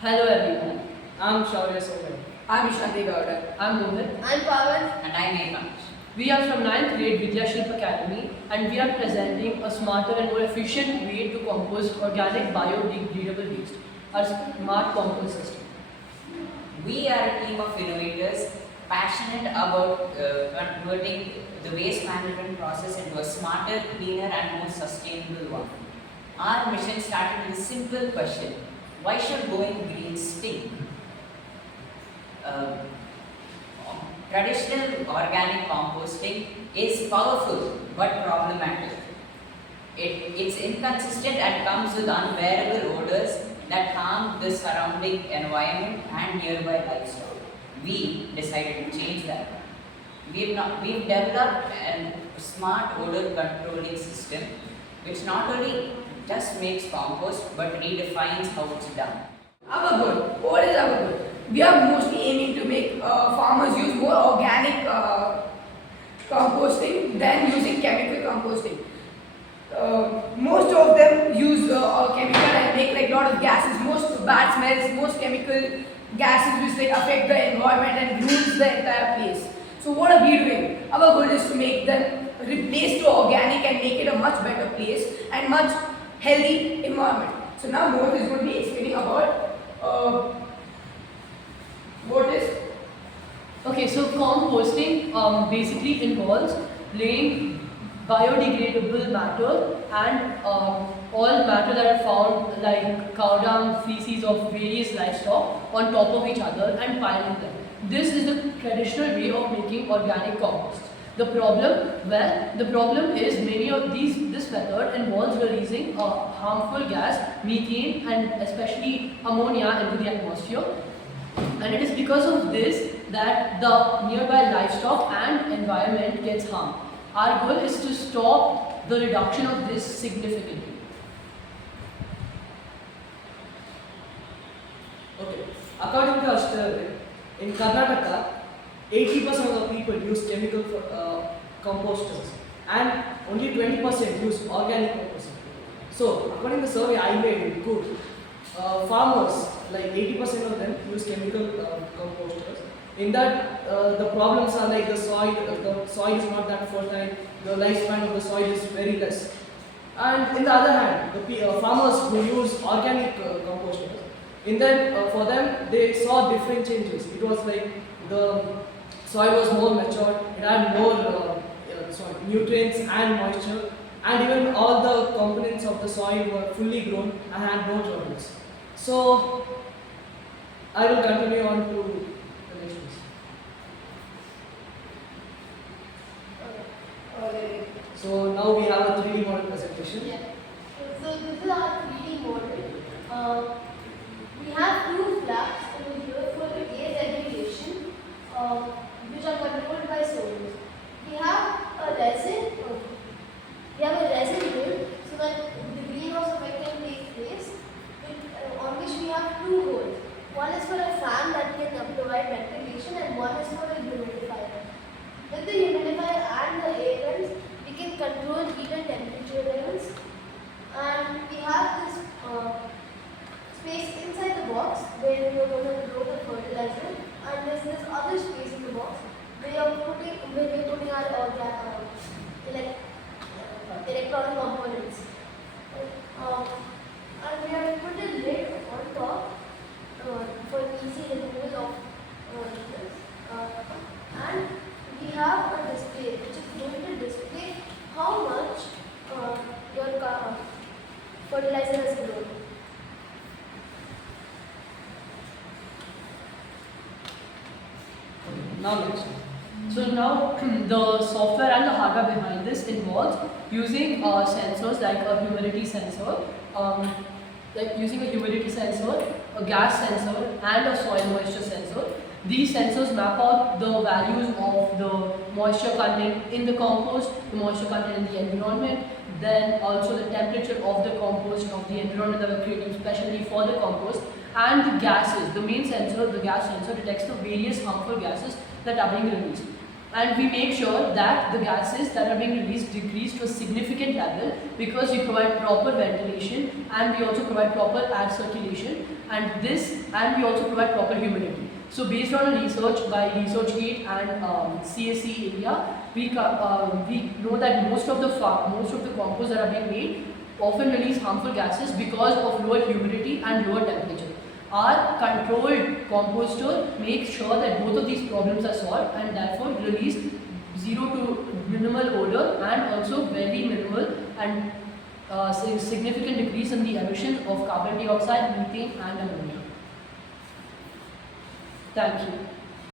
Hello everyone, I'm Shaurya Soman. I'm Ishanti Gowda. I'm Mohit. I'm Pawan. And I'm Ekant. We are from 9th grade Vidya Shilp Academy and we are presenting a smarter and more efficient way to compost organic biodegradable waste, our smart compost system. We are a team of innovators passionate about converting the waste management process into a smarter, cleaner, and more sustainable one. Our mission started with a simple question: why should going green stink? Uh, Traditional organic composting is powerful but problematic. It's inconsistent and comes with unbearable odors that harm the surrounding environment and nearby livestock. We decided to change that. We've developed a smart odor controlling system which not only just makes compost but redefines how it's done. Our goal. What is our goal? We are mostly aiming to make farmers use more organic composting than using chemical composting. Most of them use chemical and make like lot of gases. Most bad smells, most chemical gases which like affect the environment and ruins the entire place. So what are we doing? Our goal is to make them replace to organic and make it a much better place and much healthy environment. So now Mohit is going to be explaining about what is. Okay, so composting basically involves laying biodegradable matter and all matter that are found like cow dung, feces of various livestock on top of each other and piling them. This is the traditional way of making organic compost. The problem is many of this method involves releasing a harmful gas, methane and especially ammonia into the atmosphere. And it is because of this that the nearby livestock and environment gets harmed. Our goal is to stop the reduction of this significantly. Okay. According to a study, in Karnataka, 80% of the people use chemical composters and only 20% use organic composters. So, according to the survey I made in Cook, farmers, like 80% of them use chemical composters. In that, the problems are like the soil is not that fertile, the lifespan of the soil is very less. And in the other hand, the farmers who use organic composters, in that for them they saw different changes. It was like the soil was more mature, it had more nutrients and moisture, and even all the components of the soil were fully grown and had no troubles. So I will continue on to the next piece. So now we have a 3D model presentation. Yeah. So this is our 3D model. We have two flaps over here for the gas aggregation, which are controlled by solvents. We have a resin. We have a resin here, so that the greenhouse effect can take place. On which we have two holes. One is for a fan that can provide ventilation, and one is for a humidifier. With the humidifier and the air vents, we can control heat and temperature levels. And we have this space inside the box where we are going to grow the fertilizer, and there's this other space in the box where we're putting our electronic components. And we have put a lid on top for easy removal of this. And we have a display which is going to display how much your fertilizer has grown. Now next. So now the software and the hardware behind this involves using sensors like a humidity sensor, a gas sensor and a soil moisture sensor. These sensors map out the values of the moisture content in the compost, the moisture content in the environment, then also the temperature of the compost, of the environment that we're creating specially for the compost, and the gases. The main sensor, the gas sensor, detects the various harmful gases that are being released. And we make sure that the gases that are being released decrease to a significant level, because we provide proper ventilation and we also provide proper air circulation, and we also provide proper humidity. So based on a research by ResearchGate and CSE India, we know that most of the composts that are being made often release harmful gases because of lower humidity and lower temperature. Our controlled composter makes sure that both of these problems are solved, and therefore release zero to minimal odor and also very minimal and significant decrease in the emissions of carbon dioxide, methane and ammonia. Thank you.